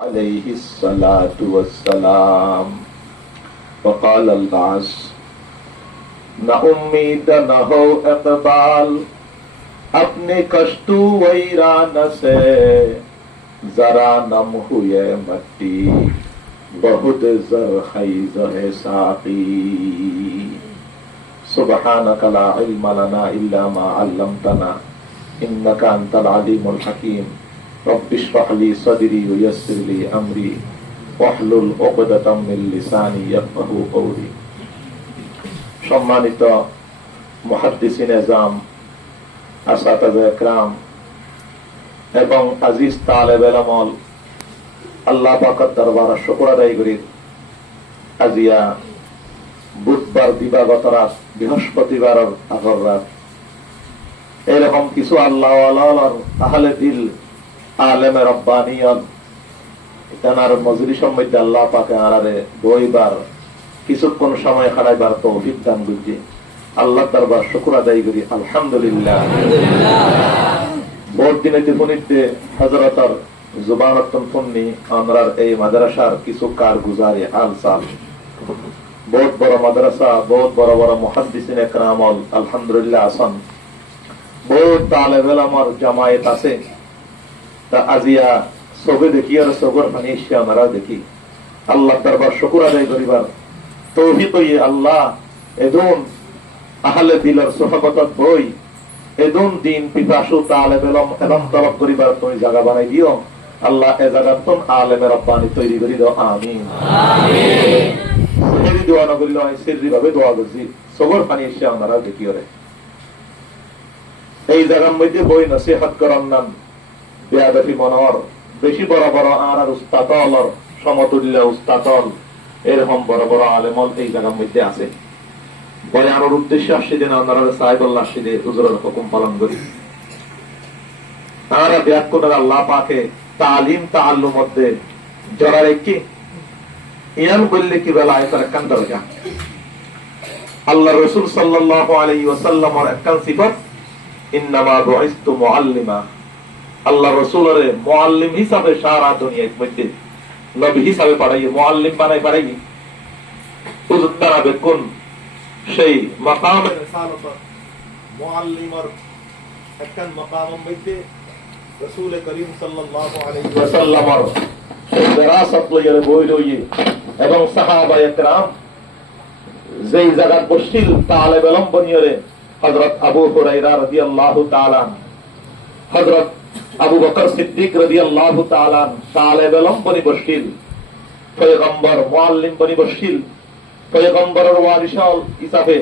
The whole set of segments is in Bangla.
عليه الصلاة والسلام وقال البعث نہ امید نہ ہو اقبال اپنے کشتو ویران سے ذرا نم ہوئے مٹی بہت زرخیز ہے ساقی سبحانك لا علم لنا إلا ما علمتنا إنك أنت العليم الحكيم رب اشرح لي صدري ويسر لي أمري واحلل عقدة من লিসানি يفقهوا قولي সম্মানিত মুহাদ্দিসিন এজাম আসাতাজে একরাম এবং আজিজ তালেবে ইলম আল্লাহ পাকের দরবারে শুকর আদায় করি আজিয়া বুধবার দিবাগত রাত বৃহস্পতিবার আগর রাত এরকম কিছু আল্লাহ আহলে দিল আলেমে রব্বানিয়ত এনার মজলিসের মধ্যে আল্লাহ পাকে আরারে বইবার কিছুক্ষণ সময় খাড়াইবার তৌফিক দান করছি আল্লাহ দরবার শুকর আদায় করি আলহামদুলিল্লাহ। বহুত দিনে তিফুনিতে হযরতর জুবানতন ফুন্নি আমরার এই মাদ্রাসার কিছু কারগুজারি হাল সাল বহুত বড় মাদ্রাসা বহুত বড় বড় মুহাদ্দিসিন একরাম আলহামদুলিল্লাহ আছেন বহুত তালেবে ইলমের জামায়াত আছে তা আজিয়া সবে দেখি আর সবর পানি এসে আমরা দেখি আল্লাহ দরবার শুকর আদায় করিবার তৌফিক হইয়ে আল্লাহ এদুন আহলে দিলের সোহবতত বই এদুন দিন পিপাসু তালেব ইলম তলব করিবার তুমি জায়গা বানাই দিও আল্লাহ এ জায়গাতন আলেমে রব্বানি তৈরি করি দাও আমিন আমিন। সিররি দোয়া না করিলে হয় সিররি ভাবে দোয়া করছি সবর পানি এসে আমরা দেখি ওরে এই জায়গার মধ্যে বই নসিহত করার নাম বেয়াদফি মনোহর বেশি বড় বড় আর উস্তাদল সমতুল্য উস্তাদল এরকম বড় বড় আলেমল এই জায়গার মধ্যে আছে বয়ানোর উদ্দেশ্যে আসছে যেন আপনারা সাহেবুল্লাহ আসছে হুজুরের হুকুম পালন করি তারা ব্যাকুণের আল্লাহ পাকে তালিম তাআল্লুম মধ্যে জড়া রেখে ইয়ান বললে কি বেলা আয়তার একখান দরজা আল্লাহ রাসূল সাল্লাল্লাহু আলাইহি ওয়াসাল্লামের একখান সিফাত ইন্নামা বুইসতু মুআল্লিমা আল্লাহ রাসূলের মুআল্লিম হিসাবে সারা দুনিয়ার মধ্যে নবী হিসাবে পাঠাইয়ে মুআল্লিম বানাই পাঠাইয়ে হুজুর তারা বেকুন সেই মাকামে রিসালাত মুআল্লিমের একখান মাকামের মধ্যে রাসূল করিম সাল্লাল্লাহু আলাইহি ওয়াসাল্লামের সেই বিরাসত লইয়ে বই লইয়ে এবং সাহাবায়ে কেরাম যেই জায়গা বসিল তালেবে ইলম বনিয়রে হযরত আবু হুরায়রা রাদিয়াল্লাহু তাআলা হযরত আবু বকর সিদ্দিক রাদিয়াল্লাহু তাআলা তালেবে ইলম বনি বসিল পয়গম্বর মুআল্লিম বনি বসিল পয়গম্বরের ওয়ারিসাল হিসাবে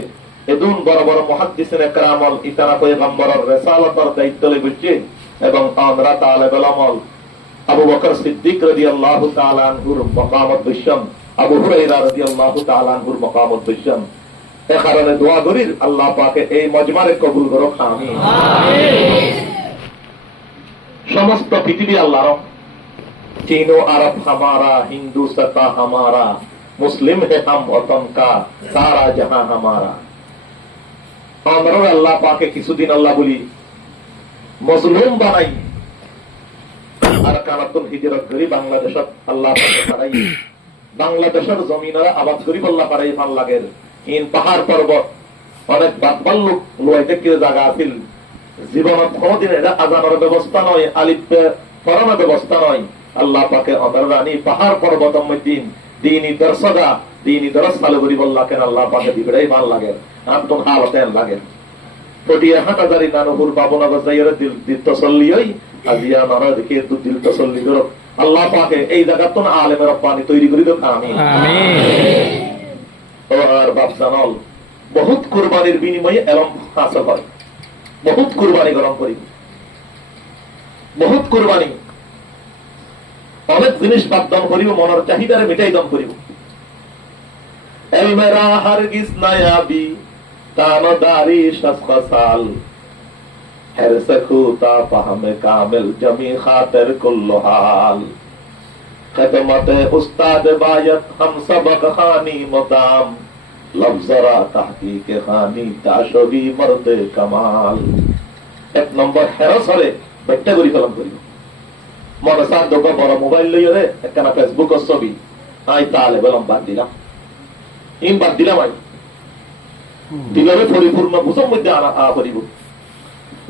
এদুন বড় বড় মুহাদ্দিসিন একরামল ইতারা পয়গম্বরের রিসালাতের দায়িত্ব লই বসছে এবং আমরা তালেবে ইলম আবু বকর সিদ্দিক রাদিয়াল্লাহু তাআলা আনহুর মাকামত বসছেন আবু হুরায়রা রাদিয়াল্লাহু তাআলা আনহুর মাকামত বসছেন এ কারণে দোয়া করি আল্লাহ পাকে এই মজমারে কবুল করো আমিন আমিন। সমস্ত পৃথিবী আল্লাহর চীনো আরব হামারা হিন্দু সতা হামারা মুসলিম হে হাম ওতন কা সারা জাহাं হামারা আমরা আল্লাহ পাকে কিছুদিন আল্লাহ বলি মজলুম বানাই আর কানাতুল হিজরত করি বাংলাদেশত আল্লাহ পাকে পাঠাই বাংলাদেশের জমিনরা আবাদ করি আল্লাহ পাঠাই ভাল লাগে ইন পাহাড় পর্বত অনেক বাদবাল লোক লইতে কি জায়গা আছিল জীবনত কোনদিন এটা আজানের ব্যবস্থা নয় আলিফে পড়ানোর ব্যবস্থা নয় আল্লাহ পাকে অন্তর রানী পাহাড় পর্বত মধ্যে দিনী দর্শদা দিনী দরস চালু করি বললা কেন আল্লাহ পাকে দিবেই ভাল লাগে আন্তন হালতে লাগে ফটিয়া হাটাজারি নানুহুর বাবুনগর যাইরে দিল তসল্লি হই আজিয়া নরা দেখে দিল তসল্লি করো আল্লাহ পাকে এই জায়গাতন আলেমে রব্বানি তৈরি করি দাও আমিন আমিন। আর বাপ জানল বহুত কুরবানির বিনিময়ে এলম হাসিল হয় বহুত কুরবানি গরম করি বহুত কুরবানি অনেক জিনিস বাদ দান করিব মনের চাহিদারে মিটাই দান করিব এলমেরা হারগিজ নায়াবি তানদারি শাসখাসাল হেরসে খুতা ফাহমে কামিল জমি খাতির কুল্লু হাল खिदमत उस्ताद बायत हम सबक खानी मुदाम लफ्जरा तहकीक खानी ताशबी मर्द कमाल एक नंबर हेरस हरे बैठा करी कलम करी মনে সার দোকা বড় মোবাইল লইয়া রে একখানা ফেসবুক ছবি আই তাহলে বললাম বাদ দিলাম বাদ দিলাম আই দিলারে পরিপূর্ণ বুঝার মধ্যে আনা করিব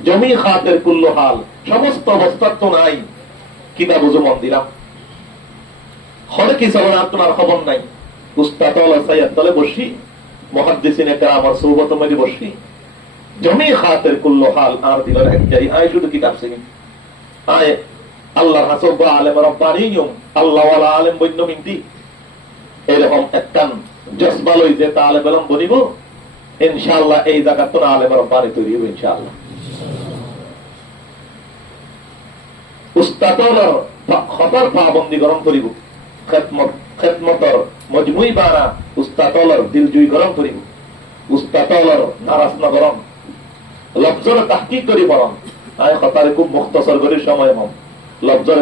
জমি খাতের কুল্ল হাল সমস্ত অবস্থার তো নাই কিনা বুঝো মন দিলাম হরে কি চলনা আপনার খবর নাই উস্তাদ তলে বসি মহাদ্দিসিন একটা আমার সৌবত মধ্যে বসি জমি খাতের কুল্ল হাল আর দিলার একটাই আয় শুধু কিতাব সিনি আয় আল্লাহর হাসব আলেম রব্বানি আল্লাহ ওয়ালা আলেম বন্য মিনতি এরকম একটান জজবা লই যে তালে বেলম বনিব ইনশাআল্লাহ এই জায়গা তো আলেম রব্বানি তৈরি হবে ইনশাআল্লাহ উস্তাদর খতর পাবন্দি গরম করিব খেদমতর মজমুই বানা উস্তাদর দিলজুই গরম করিব উস্তাদর নারাজ না গরম লফজর তাহকিক করি বরং আয় খতারে খুব মুখতসর করি সময় হম লফজর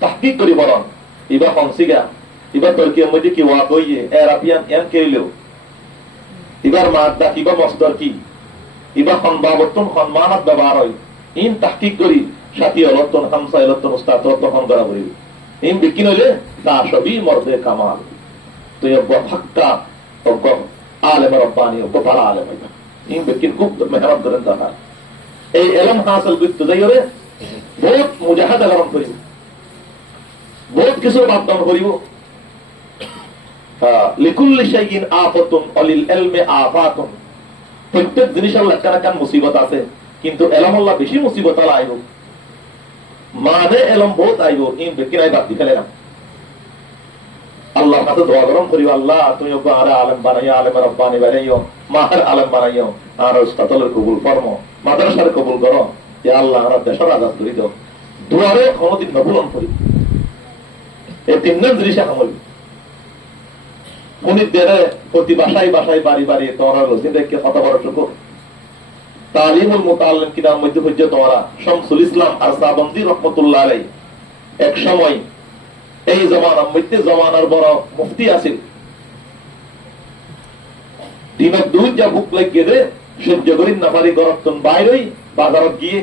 তাহকিক করি বরং ইবা হংসিগা ইবা তর্কির মধ্যে কি ওয়াক হইয়ে এরাপিয়ান এন কেরিলেও ইবার মাদ্দা কিবা মসদর কি ইবা খনবাবর্তন সম্মানত ব্যবহার হয় ইন তাহকিক করি সাথী অলত্তন হামসা অলত্তন উস্তাদ তখন করা করিব ইন বিকি নইলে তা সবই মর্দে কামাল তুই ফাক্কা আলেম রব্বানি বড় আলেম হইবা ইন বিকির খুব মেহনত করেন তাহা এই এলম হাসিল করতে যাই হলে বহুত মুজাহাদা গরম করিব বহুত কিছু বাদদান করিব লিকুল্লি শাইইন আফাতুন অলিল ইলমি আফাতুন প্রত্যেক জিনিস আল্লাহ কান মুসিবত আছে কিন্তু এলম আল্লাহ বেশি মুসিবত আইব মানে এলম বহুত আইব ইন বেকিরাই বাদ দি ফেলে না আল্লাহর কাছে দোয়া গরম করিব আল্লাহ তুমি ওকে আর আলেম বানাইয়া আলেম রব্বানি বানাইও মাহের আলেম বানাইও আর উস্তাদলের কবুল ফরমো মাদ্রাসার কবুল করো ইয়া আল্লাহ আমরা দেশের আজাদ করি দাও দুয়ারে কোনদিন নবুলন করি এই তিন জিনিস আমল উনি দেরে প্রতি বাসায় বাসায় বাড়ি বাড়ি তোমরা রসিদেরকে কত বড় টুকু তালিমুল মুতাআল্লিম কিতাব মধ্যে হচ্ছে তোমরা শামসুল ইসলাম আর সাবন্দি রহমাতুল্লাহ আলাইহি এক সময় এই জমানার মধ্যে জমানার বড় মুফতি আছেন দিনের দুই যা বুক লাগিয়ে দে সহ্য করি নাফারি গরতন বাইরে বাজারত গিয়ে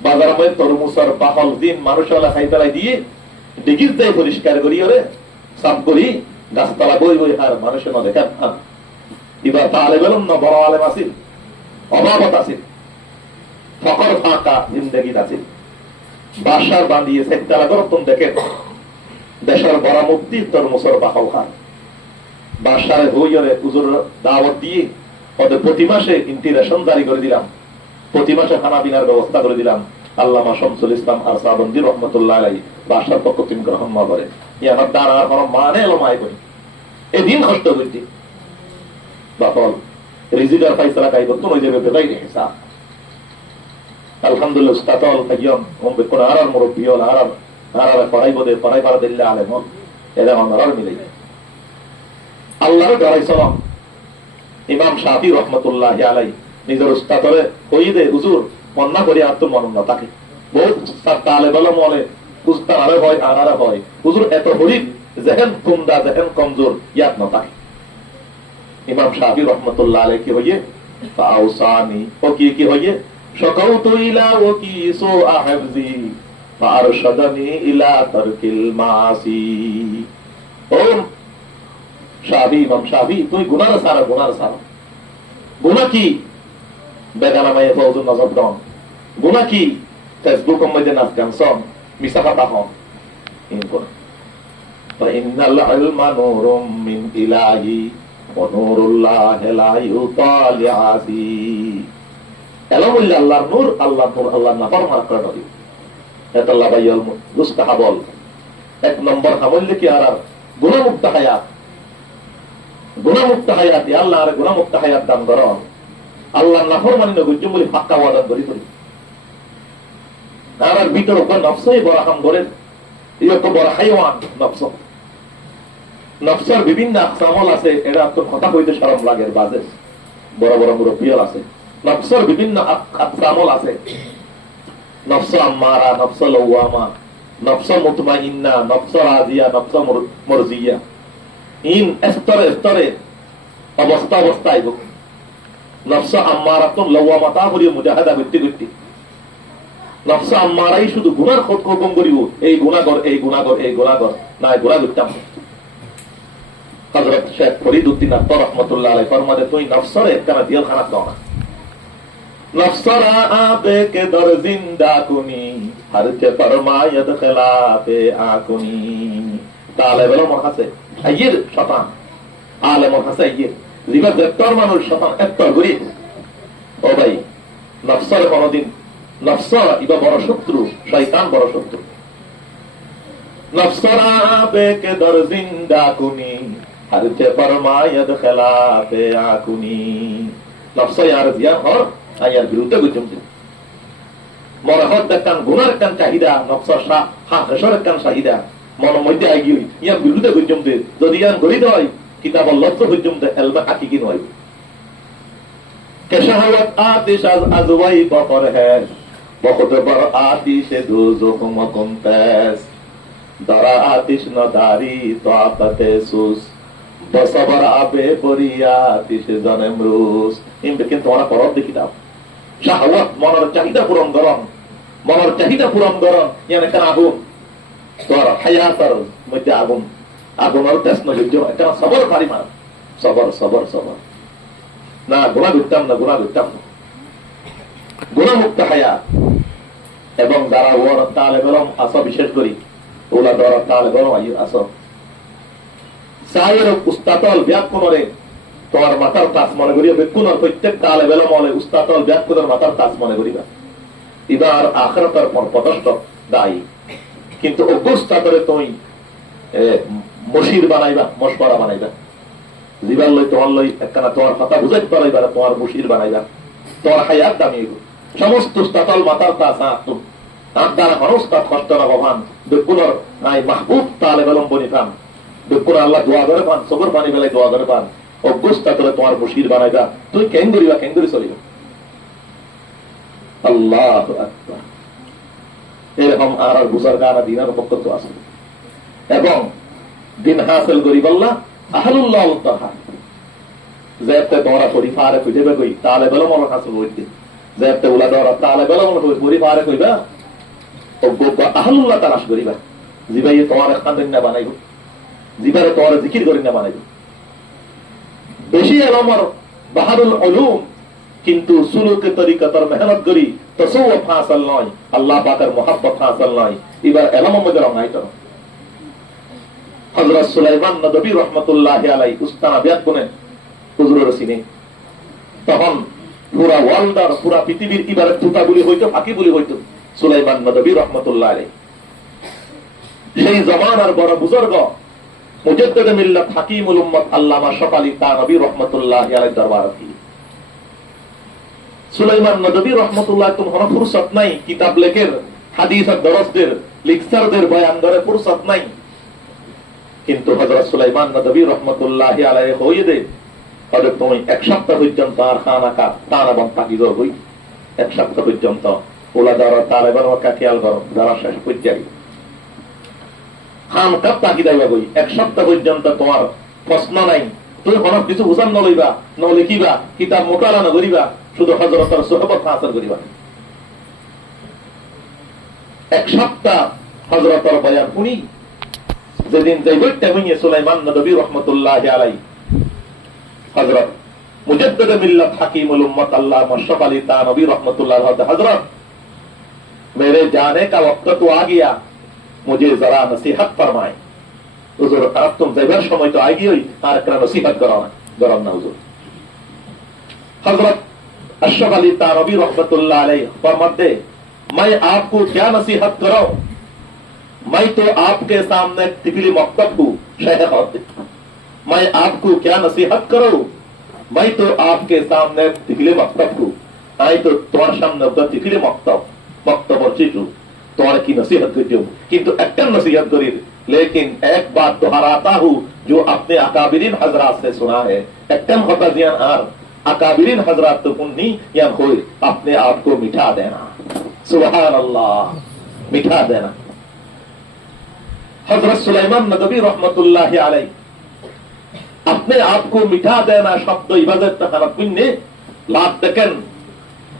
বাজারের মধ্যে তরমুজের বাহল দিন মানুষ খাই ফেলাই দিয়ে ডিগির দেয় পরিষ্কার করি ওরে সাফ করি গাছতলা বই বই আর মানুষের না দেখেন এবার তাহলে বলুন না বড় আলেম আসিল অভাবত আসিল ফকর ফাঁকা জিন্দগি আসিল বাসার বাঁধিয়ে সেকতালা গরতন দেখেন দেশের বড় মুক্তি তরমুজের বাহল খান বাসায় হইরে পুজোর দাওয়াত দিয়ে ওদের প্রতি মাসে ইন্টিরেশন জারি করে দিলাম প্রতি মাসে খানা পিনার ব্যবস্থা করে দিলাম আল্লামা শামসুল ইসলাম আর সাবন্দি রহমতুল্লাহ আলাইহি বাসার পক্ষ তুমি গ্রহণ না করে আমার দ্বারা আর কোনো মানে এলো মায় করি এদিন কষ্ট করছি বাপল রিজিকার ফাইসলা কাই করতো ওই যাবে বেলাই রেখেছা আলহামদুলিল্লাহ উস্তাদল কাইয়ম ওম বেকোন আর মুরব্বি হল আর পড়াই বদে পড়াই পারা দিল্লা আলেম এরা অনার মিলে আল্লাহর ডরাই সালাম ইমাম শাফি রহমতুল্লাহ আলাইহি নিজের উস্তাদরে কই দে হুজুর মন্না করি আর তো মনন না থাকে বহুত তালে বলে মলে উস্তাদ আরে হয় আর হয় হুজুর এত হরিব যেহেন কুমদা যেহেন কমজোর ইয়াদ না থাকে ইমাম শাফি রহমতুল্লাহ আলাইহি কি হইয়ে ফাউসানি ও কি হইয়ে শাকাউতু ইলা ওয়া কি সু আহফজি ফারশাদানি ইলা তারকিল মাসি ও শাফি ইমাম শাফি তুই গুনাহ সারা গুনাহ কি বেগানা মায়ে ফৌজুন নজর দন গুনাহ কি ফেসবুক মধ্যে নাচ গান সব মিছা কথা হন ইনকো ফাইনাল ইলমা নূরুম মিন ইলাহি ওয়া নূরুল্লাহি লা ইউতালিআসি এলমুল আল্লাহর নূর আল্লাহ নাফরমান করে নবী এটা আল্লাহ বাইয়াল মুস্তাহাবল এক নম্বর আমল কি আর গুনাহ মুক্ত হায়াত আল্লাহ আর গুনাহ মুক্ত হায়াত দান করো আল্লাহ নাফরমানি নগুজ্জ বলি ফাক্কা ওয়াদা করি আর ভিতর উপর নফসই বড় কাম করেন এই তো বড় হাইওয়ান নফসের বিভিন্ন আকসামল আছে এটা তো কথা কইতে শরম লাগে বাজে বড় বড় মুরব্বিয়াল আছে নফসের বিভিন্ন আকসামল আছে নফস আম্মারা নফস লাওয়ামা নফস মুতমাইন্না নফস রাজিয়া নফস মুরজিয়া ইন স্তরে অবস্থায় নফস আম্মারাতুন লাওয়ামাতা বলি মুজাহাদা করতে নফস আম্মারাই শুধু গুনার হুকুম করিব, এই গুনাহগর, এই গুনাহগর, এই গুনাহগর, না গুনাহ করতাম। হযরত শেখ ফরিদউদ্দিন আত্মা রহমাতুল্লাহ আলাইহি ফরমাতে, তুই নফসের একখানা দিল খানা দাও না। নফসরা আবে কে দর জিন্দা কুনি, হর কে ফরমায়ত খিলাফে আকুনি। তাহলে বলো মহাসে আইয়ের শতান, আলে মহাসে আইয়ের জিবা দেখতর মানুষ শতান একতর গরি। ও ভাই, নফসর কোনদিন, নফস ইবা বড় শত্রু, শয়তান বড় শত্রু। নফসরা আবে কে দর জিন্দা কুনি, হর কে ফরমায়ত খিলাফে আকুনি। নফস ইয়ার জিয়া হর আয়ার বিরুদ্ধে গুজম দিন। মনে হত দেখান গুনার কান চাহিদা, নফসর শাহ হাসর কান চাহিদা মনের মধ্যে আগি ইয়ার বিরুদ্ধে গুজম দে। যদি ইয়ান গরিদ হয় কিতাব লজ্জ গুজম দে, এলমা হাকিকি নয়। কে শাহওয়াত আতিশ আজ আজওয়াই বকর হ্যায়, বহুত বড় আতিশ দোজখ মকন্তাস, দরা আতিশ নদারি তাআতে সুস, বসবর আবে পরিয়া আতিশ জনমরুস। ইমবে কিন্তু ওরা পরব দেখি দাও। শাহওয়াত মনের চাহিদা পূরণ করন, মনের চাহিদা পূরণ করন। ইয়ান একটা আগুন, তোর হায়াতের মধ্যে আগুন, আগুনের তেষ্ণ বীর্য একটা সবর পারি মার, সবর সবর সবর। না গুনাহ করতাম না, গুনাহ করতাম না, গুনাহ মুক্ত হায়াত। এবং যারা ওর তালে গরম আস, বিশেষ করি ওলা দর তালে গরম আস সাহের উস্তাতল ব্যাকুনরে তোমার মাথার তাস মনে করিয়া, বেকুনের প্রত্যেক তালে বেলা মলে উস্তাতল ব্যাকুনের মাথার তাস মনে করিবা। এবার আখিরাতের পদস্থ দায়ী। কিন্তু অভ্যস্তাতরে তুমি মশির বানাইবা, মশপরা বানাইবা, জীবার লই তোমার লই একখানা তোমার কথা বুঝাইতে পারাইবা, তোমার মশির বানাইবা, তোমার হায়াত দামি সমস্ত উস্তাতল মাথার তাস আঁক দ্বারা মানুষ তার কষ্ট না ভবান। বেকুনের নাই মাহবুব তালে বেলম বনি পান, বেকুন আল্লাহ দোয়া করে পান, সবর পানি বেলায় দোয়া করে পান। অভ্যস্তা করে তোমার মুশির বানাইবা, তুই কেন করিবা, কেন করি চলিবা। আল্লাহু আকবার। এরকম আর বুঝার গানা দিনের পক্ষ তো আছে। এবং দিন হাসিল করি বললা আহলুল্লাহ তাহা যেতে তোমরা পরিফারে খুঁজেবে কই, তাহলে বেলা মন হাসিল হইতে যেতে উলা দরা, তাহলে বেলা মন পরিফারে কইবা আহলুল্লাহ তালাশ করিবা। জিবাই তোমার একখান না বানাইব, জিবারে তোমার জিকির করি না বানাইব। বেশি এলমর বাহারুল উলুম, কিন্তু সুলুকে তরিকতর মেহনত করি তাসাউফ হাসিল নয়, আল্লাহ পাকের মুহাব্বত হাসিল নয়। এবার এলমের মধ্যে রঙাইত হযরত সুলাইমান নদভী রাহমাতুল্লাহি আলাইহি উস্তানা বিয়াত কোনে হুজুরের সিনে, তখন পুরা ওয়ার্ল্ডার পুরা পৃথিবীর ইবারে তুতা বলি হইতো, ফাঁকি বলি হইতো সুলাইমান নদভী রাহমাতুল্লাহি আলাইহি। সেই জামানার বড় বুজুর্গ মুজাদ্দিদ মিল্লাত হাকিমুল উম্মত আল্লামা শফালী তানভী রাহমাতুল্লাহি আলাইহি দরবারে সুলাইমান নদভী রাহমাতুল্লাহ তোমার ফুরসত নাই কিতাব লেখের, হাদিস আর দরসদের, লেকচারদের বয়ান করে ফুরসত নাই। কিন্তু হযরত সুলাইমান নদভী রাহমাতুল্লাহি আলাইহি হইয়ে দে তাহলে তুমি এক সপ্তাহ পর্যন্ত আর খানাকা তানাবন তাকিদ হই, এক সপ্তাহ পর্যন্ত ওলা দ্বারা তালেবান ওয়াকা খেয়াল করো, যারা শেষ পর্যায়ে খান কাপ তাকি দাইবা বই। এক সপ্তাহ পর্যন্ত তোমার প্রশ্ন নাই, তুমি কোনো কিছু বুঝান নলইবা, নলিখিবা, কিতাব মোতালা না করিবা, শুধু হযরতের সুহবত হাসিল করিবা। এক সপ্তাহ হযরতের বয়ান শুনি যেদিন যাইবইতে হইয়ে সুলাইমান নদভী রাহমাতুল্লাহি আলাইহি হযরত মুজাদ্দিদ মিল্লাত হাকিমুল উম্মত আল্লামা শফালী তানভী রাহমাতুল্লাহি আলাইহি, হযরত मेरे जाने का वक्त तो आ गया, मुझे जरा नसीहत फरमाए। हुजूर अब तुम जबर समय तो आएगी हुई, और एक नसीहत कराना ना हुजूर। हजरत अशरफ अली तानवी रहमतुल्लाह अलैहि फरमाते, मैं आपको क्या नसीहत कराऊं, मैं तो आपके सामने तिफिली मकतब हूं शेख, मैं आपको क्या नसीहत करूं, मैं तो आपके सामने तिफिली मकतब हूं, आई तो तुम्हारे सामने तिफिली मकतब मकतबर चिटू तुम्हारे की नसीहत करती हूँ, किंतु एक नसीहत करी, लेकिन एक बात दोहराता हूँ जो अपने अकाबिरीन हजरात से सुना है। एक होता जियान आर अकाबिरीन हजरात तो पुन्नी या कोई अपने आप को मिठा देना, सुभान अल्लाह, मिठा देना। हजरत सुलाइमान नदवी रहमतुल्लाहि अलैहि अपने आप को मिठा देना शब्द इबादत ने लाभ देखें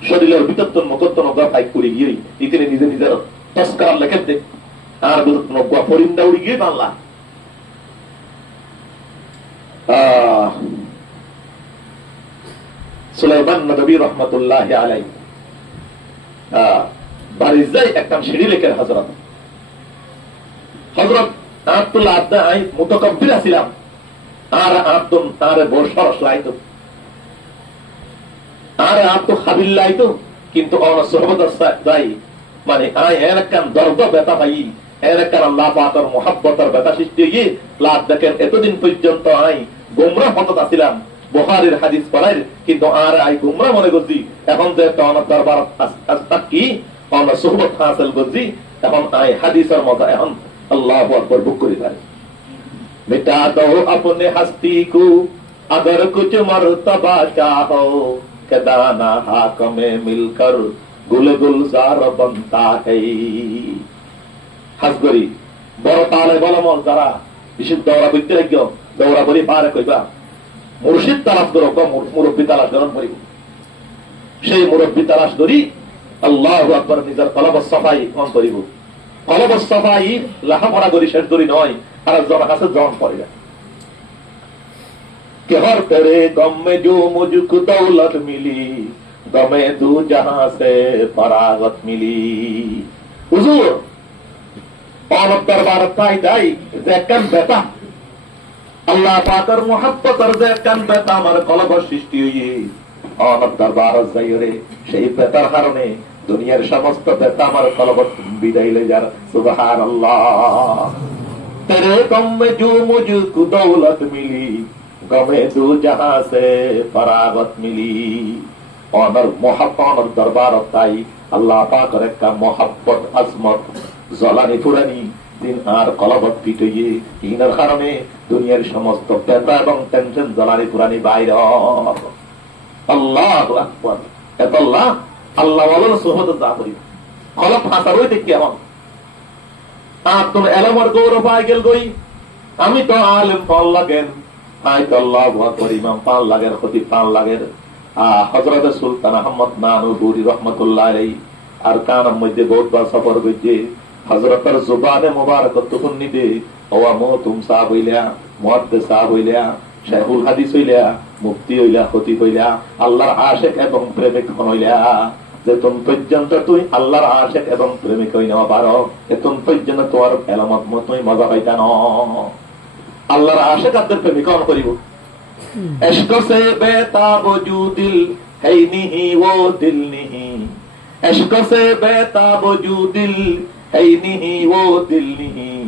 শরীরের ভিতর তো নগত্ব নগা পাইক করে গিয়ে ইতিনে নিজে নিজের তস্কার লেখে দে আর নগা পরিন্দা উড়ি গিয়ে বাংলা সুলাইমান নবী রহমতুল্লাহ আলাই বাড়ির যাই একটা সিঁড়ি লেখেন হজরত আব্দুল্লাহ আব্দা আই মুতাকাব্বির ছিলাম আর আব্দুল তারে বড় সরস লাইতো আর আব্দু খাবিল লাইতো কিন্তু অনা সোহবত যাই মানে আই এর একখান দর্দ ব্যথা পাই এর একখান আল্লাহ পাকের মুহাব্বতের ব্যথা সৃষ্টি হয়ে লাভ দেখেন এতদিন পর্যন্ত আই গোমরাহ হতে ছিলাম বুখারীর হাদিস পড়াই কিন্তু আর আই গোমরাহ মনে করছি এখন যে অনা দরবার কি অনা সোহবত হাসিল করছি এখন আই হাদিসের মতো এখন अल्लाह अकबर बुक कर मिटा दो अपने हस्ती को अगर कुछ मर्तबा चाहो के दाना हाक में मिलकर गुल गुलजार बनता है হাসগরি বড় তালে বলো মন তারা বিশুদ্ধ দৌড়া করতে রাখি দৌড়া বলি পারে কইবা মুর্শিদ তালাশ করো মুরব্বী তালাশ গ্রহণ করিব সেই মুরব্বী তালাশ করি আল্লাহু আকবার নিজের কলব সাফাই কম করিব কলব সাফাই লেখাপড়া করি শেষ করি নয় আর জনের কাছে জন পড়ে যায় কেহর তেরে গম মে জো মুঝকো দৌলত মিলি গমে দু জাহাঁ সে ফরাগত মিলি হুজুর অনব দরবার তাই দাই যে কান বেতা আল্লাহ পাকের মুহাব্বতের যে কান বেতা আমার কলব সৃষ্টি হইয়ে অনব দরবার যাইরে সেই বেতার কারণে দুনিয়ার সমস্ত বেতা আমার কলবত বিদাইলে যার সুবহানাল্লাহ তেরে গম মে জো মুঝকো দৌলত মিলি গমে দু জাহাঁ সে ফরাগত মিলি অনর মুহাব্বত দরবার তাই আল্লাহ পাকের একটা মুহাব্বত আজমত জলানি ফুরানি দিন আর কলবত পিটিয়ে ইনার কারণে দুনিয়ার সমস্ত বেতা এবং টেনশন জলানি ফুরানি বাইরে আল্লাহু আকবার এত আল্লাহ আল্লাহ ওয়ালার সুহবত যা করি কলব ফাঁসার ওই দেখি এমন আর তোর এলামার গৌরব পাই গেল গই আমি তো আলেম পাল লাগেন আই তো আল্লাহু আকবার ইমাম পাল লাগের খতিব পাল লাগের হযরত সুলতান আহমদ নানুপুরি রাহমাতুল্লাহ আলাইহি আর কানার মধ্যে বহুতবার সফর কইছে হযরতের জুবানে মুবারকত তখন নিবে ওয়া মুতুম সাহাব হইলা মুহাদ্দিস সাহাব হইলা শাইখুল হাদিস হইলা মুফতি হইলা খতিব হইলা আল্লাহর আশিক এবং প্রেমিক হইলা যেতন পর্যন্ত তুই আল্লাহর আশিক এবং প্রেমিক হই না পারো এতন পর্যন্ত তোর এলামত মতই মজা পাইতা ন আল্লাহর আশিক আর প্রেমিক কোন করিব इश्क से बेताब वजू दिल है नहीं वो दिल नहीं इश्क से बेताब वजू दिल है नहीं वो दिल नहीं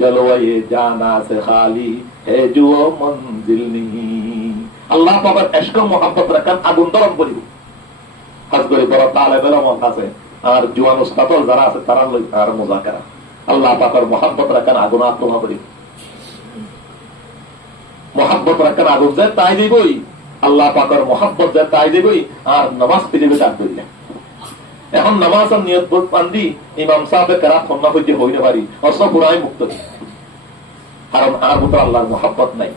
जलवाए जाना से खाली है जो मंजिल नहीं अल्लाह पाकर इश्क मोहब्बत रखन আগুন দরম করিব খাস করে বড় তালেব ইলম আছে আর জওয়ান উস্তাদ যারা আছে তারা লই আর মুযাকারা আল্লাহ পাকের মোহব্বত রাখেন আগুন আত্মা করিব মোহাব্বত রাখার আগুন যায় তাই দিবই আল্লাহ পাকের মোহাব্বত যায় তাই দিবই আর নামাজ পৃথিবী ডাক দিলে এখন নামাজ আর নিয়ত বান্ধি ইমাম সাহেব কেরাত খন্না হইতে হইতে পারি অস পুরাই মুক্ত কারণ আর ভিতরে আল্লাহর মোহাব্বত নাই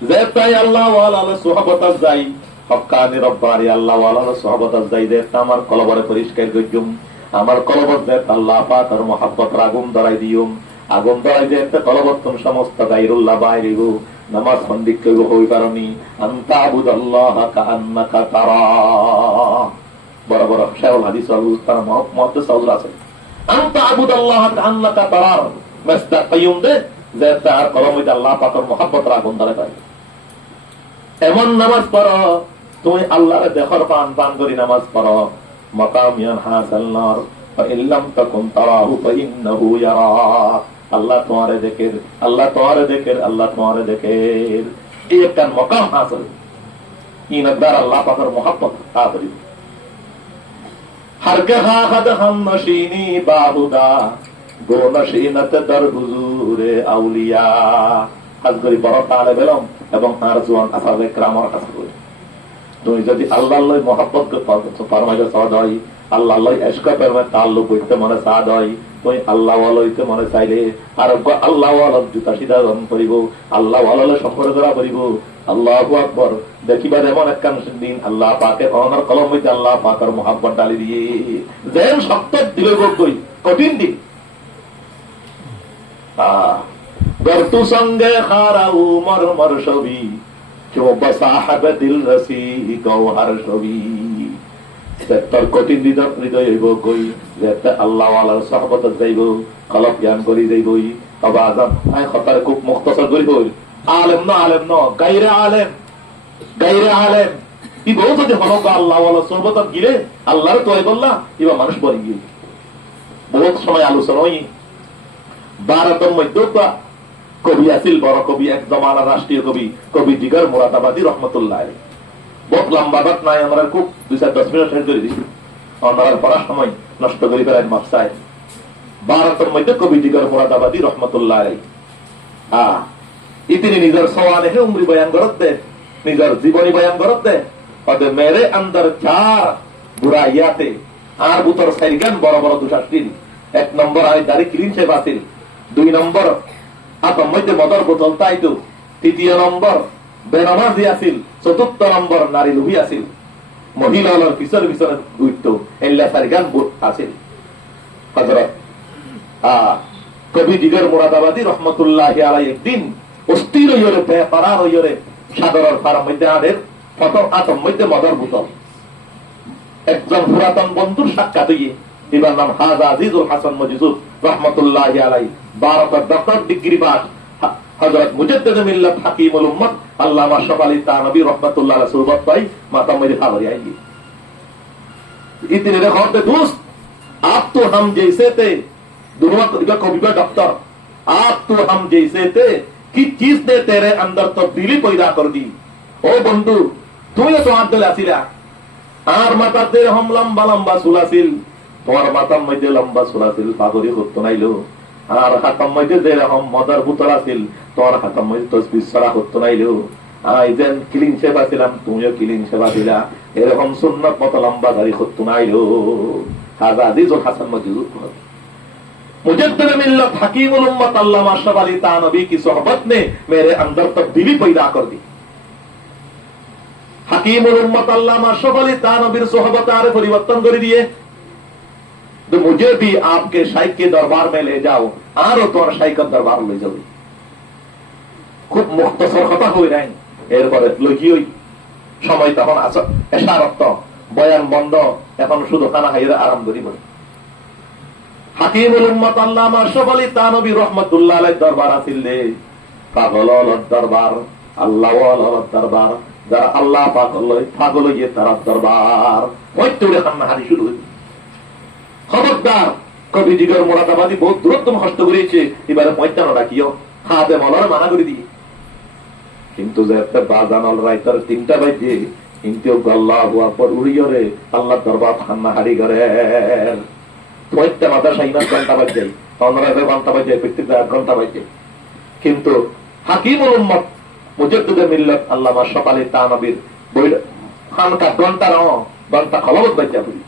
যে তাই আল্লাহ ওয়ালার সুহবত যাই হক্কানি রব্বানি আল্লাহ ওয়ালার সুহবত যাই যে আমার কলবরে পরিষ্কার গজুম আমার কলবত যে আল্লাহ পাকের মোহাব্বত আগুন ধরাই দিউম আগুন ধরাই যে একটা কলবত সমস্ত গায়রুল্লাহ বাইরিব নামাজ বন্দিক কইব হই পারনি আনতা আবুদাল্লাহ কাআন্নাকা তারা বড় বড় শাইখুল হাদিস আল-উস্তাদ মুহাদ্দিস সাউল আছে আনতা আবুদাল্লাহ কাআন্নাকা তারা মাসদা কাইয়ুম দে যে তার কলমে আল্লাহ পাকের মুহাব্বত আগুন ধরে পায় এমন নামাজ পড়ো তুমি আল্লাহর দেখার পান পান করি নামাজ পড়ো মাকাম ইয়ানহাসাল নার ফা ইল্লাম তাকুন তারাহু ফা ইন্নাহু ইয়ারাক আল্লাহ তোমারে দেখের আল্লাহ তোমারে দেখের আল্লাহ তোমারে দেখের এই একটা মকাম হাসিল ইনদার আল্লাহ পাকের মোহাব্বত হাসিল হারগা হাদ হাম নশিনি বাহুদা গো নশিনত দর হুজুরে আউলিয়া হাজগরি বড় তালেব ইলম এবং আর জওয়ান আসাবে کرامর কাছে কই তুমি যদি আল্লাহর মোহাব্বত কে ফরমাইতে সাদ হয় আল্লাহর ইশক পরমে তাল্লুক হইতে মনে সাদ হয় তুই আল্লাহ ওয়ালা হইতে মনে চাইলে আর আল্লাহ ওয়ালা জুতা সিধা জন করিব আল্লাহ ওয়ালা সম্পর্ক করা করিব আল্লাহু আকবার। দেখিবার এমন একখান দিন আল্লাহ পাকের অনার কলম হইতে আল্লাহ পাকের মোহাব্বত ডালি দিয়ে যেন শক্ত দিল গই কঠিন দিন। গর্তু সঙ্গে খারা উমর মর ছবি চোপ সাহাব দিল রসি গৌহার ছবি। তোর কঠিন হৃদয় হইব কই যে আল্লাহ আল্লাহর সহবত যাইব কলব জ্ঞান করি যাইবই। তবে আজান আই খতার খুব মুখতসর করি হইল আলেম ন গাইরে আলেম ই বহু যদি হনক আল্লাহ সহবত গিলে আল্লাহর তোয়াই বললা এবার মানুষ বলি গিয়ে বহুত সময় আলোচনা হই। ভারতের মধ্যে কবি আছিল বড় কবি এক জমানার রাষ্ট্রীয় কবি জিগর মুরাদাবাদী রহমতুল্লাহ। বহুত লম্বা বাত নাই আমরা খুব 2-10 মিনিট শেষ করে দিচ্ছি আমরা পড়ার সময় নষ্ট করে ফেলেন মাফসায়। ভারতের মধ্যে কবি জিগর মুরাদাবাদী রহমতুল্লাহ তিনি নিজের সওয়ালে উমরি বয়ান করতে নিজের জীবনী বয়ান করতে মেরে আন্দর চার বুড়া ইয়াতে আর বুতর সাইগান বড় বড় দুশাস্তির। 1 নম্বর আয় দাড়ি ক্লিন শেভ আছিল, 2 নম্বর আতম মধ্যে মদর বোতল তাইতো, 3 নম্বর বেনামাজি আছিল, 4 নম্বর নারী লুভি আছিল, মহিলার পিছনে পিছনে ঘুরত এল্লা সাইগান বুট আছিল। হযরত কবি জিগর মুরাদাবাদী রহমতুল্লাহ আলাই একদিন অস্থির হইরে বেপারার হইরে সাগরের ফার্ম মধ্যে আদের প্রথম আতম মধ্যে মদর বোতল একজন পুরাতন বন্ধুর সাক্ষাৎ হইয়ে এবার নাম হাজা আজিজুল হাসান মজিজুর রহমতুল্লাহ আলাই ভারতের ডক্টর ডিগ্রি পাস হযরত মুজাদ্দিদ মিল্লাত হাকিমুল উম্মত আল্লামা আশরাফ আলী তানভী রহমতুল্লাহ আলাইহি সুবহাত পাই মাতা মেরে খাবরি আইলি। इतने देखते दोस्त आप तो हम जैसे थे दुनिया का कभी का डॉक्टर आप तो हम जैसे थे कि चीज ने तेरे अंदर तब्दीली पैदा कर दी। ओ बंधु तू ये तो आप दिलासिला আর মাথাতে রহম লম্বা লম্বা চুলাছিল তোমার মাথার মধ্যে লম্বা চুলাছিল পাগড়ি করতো নাইলো আর হাতার মধ্যে যে রকম মদার বুতল আছিল তোর হাতার মধ্যে তসবিহ ছড়া করতো নাইলো আই যেন ক্লিন সেবা ছিলাম তুমিও ক্লিন সেবা দিলা এরকম সুন্নত মতো লম্বা দাড়ি করতো নাইলো। হাজা আজিজুল হাসান মজিজুর मुजद्दिद मिल्लत हकीमुल उम्मत अल्लामा अशरफ अली तानवी की सोहबत ने मेरे अंदर तब्दीली पैदा कर दी। हकीमुल उम्मत अल्लामा अशरफ अली तानवीर सोहबत आरे परिवर्तन कर दिए। तो मुझे भी आपके शाइख के दरबार में ले जाओ आरो तोर शाइख का दरबार ले जाओ। खूब मुख्तसर কথা হই নাই এরপরে লগিই সময় তখন আছে এশারত বয়ান বন্ধ এখন শুধু খানা খাইরা আরাম করি বলে। হাকিমুল উম্মত আল্লামা আশরাফ আলী তানভী রহমাতুল্লাহ আলাইহির দরবার আছিল রে পাগলের দরবার আল্লাহওয়ালার দরবার যারা আল্লাহ পাগল হইয়ে তার দরবার ওইটুরে খান্না হারি শুরু হইল। খবরদার কবি জিগর মুরাদাবাদী বহুত দূরত্ব কষ্ট করেছে এবারে 55 ডাকিও হাতে মলার মানা করে দিয়ে কিন্তু যে একটা বাজানল রাইতার 3টা বাজে কিন্তু আল্লাহু আকবার উড়িয়রে আল্লাহ দরবার খান্না হারি করে প্রত্যেকটা মাদ্রাসা ইমাম ঘন্টা বাজে 15 ঘন্টা বাজে প্রত্যেকটা 1 ঘন্টা বাজে কিন্তু হাকিমুল উম্মত মুজাদ্দিদ মিল্লাত আল্লামা আশরাফ আলী তানভীর বই খানকা ঘন্টা খলবত বাজে পড়ি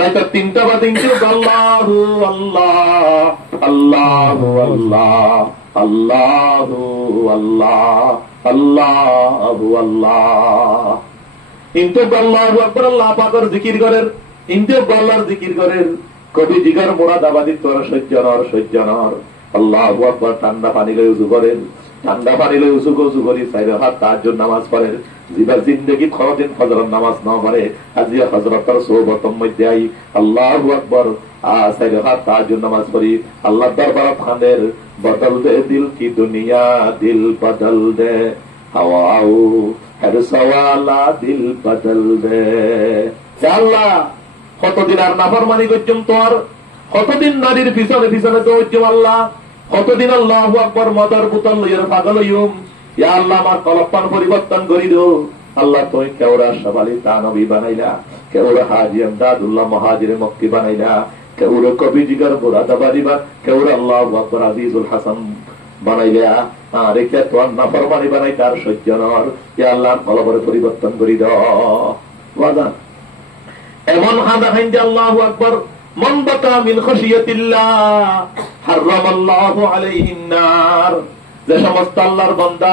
রাইত 3টা বাজে কিন্তু আল্লাহু আল্লাহ আল্লাহু আল্লাহ আল্লাহু আল্লাহ আল্লাহু আল্লাহ কিন্তু আল্লাহু আকবার আল্লাহ পাকের জিকির করেন ইনতে আল্লাহর জিকির করেন কবি জিগর মুরাদাবাদী তোর সজ্জনর আল্লাহু আকবার ঠান্ডা পানি লয়ে উযু করেন ঠান্ডা পানি লয়ে উযু করি 4 রাকাত তাহাজ্জুদ নামাজ পড়েন জিবা জিন্দেগি খরদিন ফজরের নামাজ না পড়ে আজিয়া হযরতের সোহবতম মধ্যে আই আল্লাহু আকবার 4 রাকাত তাহাজ্জুদ নামাজ পড়ি আল্লাহর দরবারে খানের বদল দে দিল কি দুনিয়া দিল বদল দে হাওয়াও হর সওয়ালা দিল বদল দে। আল্লাহ কতদিন আর নাফরমানি করছুম তোর কতদিন নারীর পিছনে পিছনে দৌড়ছুম আল্লাহ কতদিন আল্লাহু আকবার মদর বোতল লইয়া পাগল হইম ইয়া আল্লাহ আমার কলপান পরিবর্তন করি দো আল্লাহ তুই কেউরা আশরাফ আলী তানভী বানাইলা কেউরা হাজী আমদাদুল্লাহ মুহাজিরে মক্কি বানাইলা কেউরা কবি জিগর মুরাদাবাদী বা কেউরা আল্লাহু আকবার আজিজুল হাসান বানাইলা আর এটা তোর নাফরমানি বানাই তার সজ্জনর ইয়া আল্লাহ কলবরে পরিবর্তন করি দাও। ওয়াদা এমন হাদা হাইন যে আল্লাহু আকবার মান বাকা মিন খাশিয়াতিল্লাহ হারামাল্লাহু আলাইহিন নার যে সমস্ত আল্লাহর বান্দা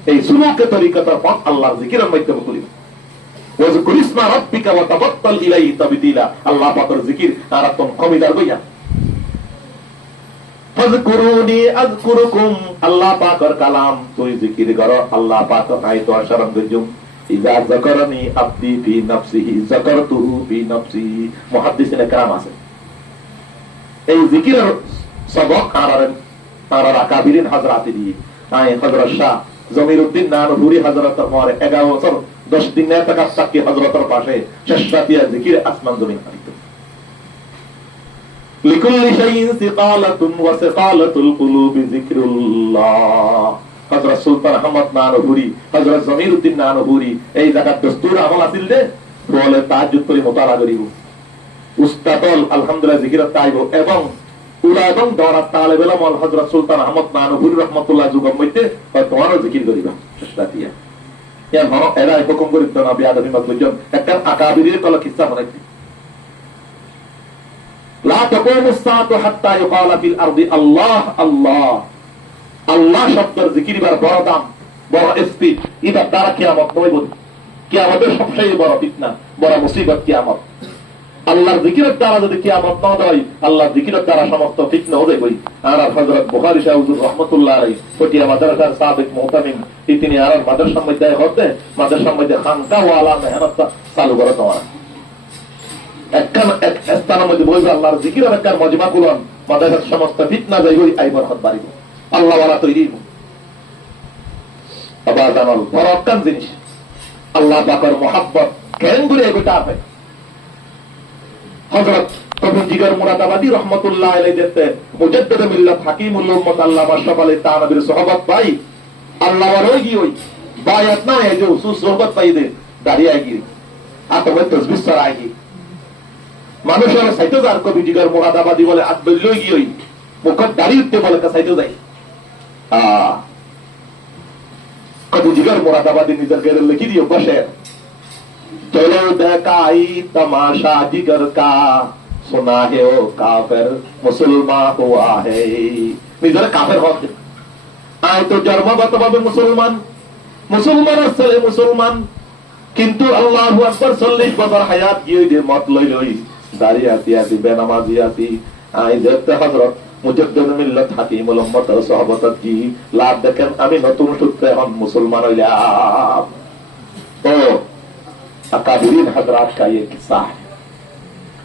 এই সুলুকে তরিকতার পথ আল্লাহর জিকিরের মাধ্যমে করিবা। ওয়াজকুর ইসমা রাব্বিকা ওয়া তাবাত্তাল ইলাইহি তাবদীলা, আল্লাহ পাকের জিকির আর তুমি কমিদার হইয়া। ফাযকুরুনি আযকুরুকুম, আল্লাহ পাকের কালাম তুই জিকির করো, আল্লাহ পাকের আয়াত আশরণ গজুম। ইযা যাকারানি আবদি ফি নাফসিহি যাকারতুহু ফি নফসি। মুহাদ্দিসিনে کرام আছে এই জিকিরের সবক আর আকাবিরিন হযরতে দিয়ে। হযরত শাহ জমিরউদ্দিন নানপুরি হযরতের পরে 11 বছর 10 দিন ইতিকাফ থাকি হযরতের পাশে শেষরাতিয়া জিকির আসমান জমিন হারিত। লিকুল্লি শাইইন সিকালাতুন ওয়া সিকালাতুল কুলুবি যিকরুল্লাহ। হযরত সুলতান আহমদ নানপুরি, হযরত জমিরউদ্দিন নানপুরি এই জায়গা দস্তুর আমল আছিল দে বলে তাহাজ্জুদ করে মোতালা করিব, উস্তাদল আলহামদুলিল্লাহ জিকির তাইব এবং উলা এবং দরাত তালেব ইলম হযরত সুলতান আহমদ নানপুরি রাহমাতুল্লাহ যুগম মধ্যে তোমারও জিকির করিবা শেষরাতিয়া। ইয়া হন এরা হুকুম করিত না বিয়াদবি মাতলুজন একটা আকাবিরের কল কিসসা বানাইতে। লা তাকুমুস সাআতু হাত্তা ইউকালা ফিল আরদি আল্লাহ আল্লাহ। আল্লাহ শব্দের জিকিরবার বড় দাম, বড় স্পিড, এটা দ্বারা কিয়ামত নইব। কিয়ামতের সবচেয়ে বড় ফিতনা, বড় মুসিবত কিয়ামত। আল্লাহর জিকিরের দ্বারা যদি কিয়ামত না হয়, আল্লাহর জিকিরের দ্বারা সমস্ত ফিতনা হবে কই। আর হযরত বুখারী সাহেব হুজুর রাহমাতুল্লাহ আলাইহি পটিয়া মাদ্রাসার সাবেক মুহতামিম, তিনি আর মাদ্রাসার মধ্যে হতে মাদ্রাসার মধ্যে খানকা ওয়ালা মেহনত চালু করে তোমার একখান এক স্থানের মধ্যে বলবে আল্লাহর জিকিরের একটা মজমা কুলন মাদ্রাসার সমস্ত ফিতনা যাই হই আই বরকত বাড়িব, আল্লাহ ওয়ালা তৈরি আবার জানাল বড় একখান জিনিস আল্লাহ পাকের মুহাব্বত কেন করে এগোটা হয়। হযরত কবি জিগর মুরাদাবাদী রহমাতুল্লাহ আলাইহি দেখতে মুজাদ্দিদ মিল্লাত হাকিমুল উম্মত আল্লামা আশরাফ আলী তানবীর সুহবত পাই আল্লাহ ওয়ারোগি হই বায়াত না এই যে উসুস সুহবত পাই দে দাঁড়িয়ে গিয়ে আতবে তাসবিহ সরাই মানুষের সাইতো যার কবি জিগর মুরাদাবাদী বলে আদবলই গিয়ে হই মুখ দাঁড়িয়ে বলে কা সাইতো যাই। কবি জিগর মুরাদাবাদী নিজের গেরে লিখি দিও বসে चलो देखाई तमाशा जिगर का सुना है ओ काफिर मुसलमान हुआ है। নিজের কাফের হক আয় তো জন্মগতভাবে মুসলমান, মুসলমানের ছেলে মুসলমান, কিন্তু আল্লাহু আকবার 40 বছর হায়াত গিয়ে দিয়ে মত লই দাঁড়িয়ে আছি বেনামাজি আছি। আই দেখতে হযরত মুজাদ্দিদ মিল্লাত হাকিমুল উম্মত সাহাবত কি লাভ দেখেন আমি নতুন সূত্রে এখন মুসলমান হইলাম। ও अकाबिरीन हजरात का ये किस्सा है।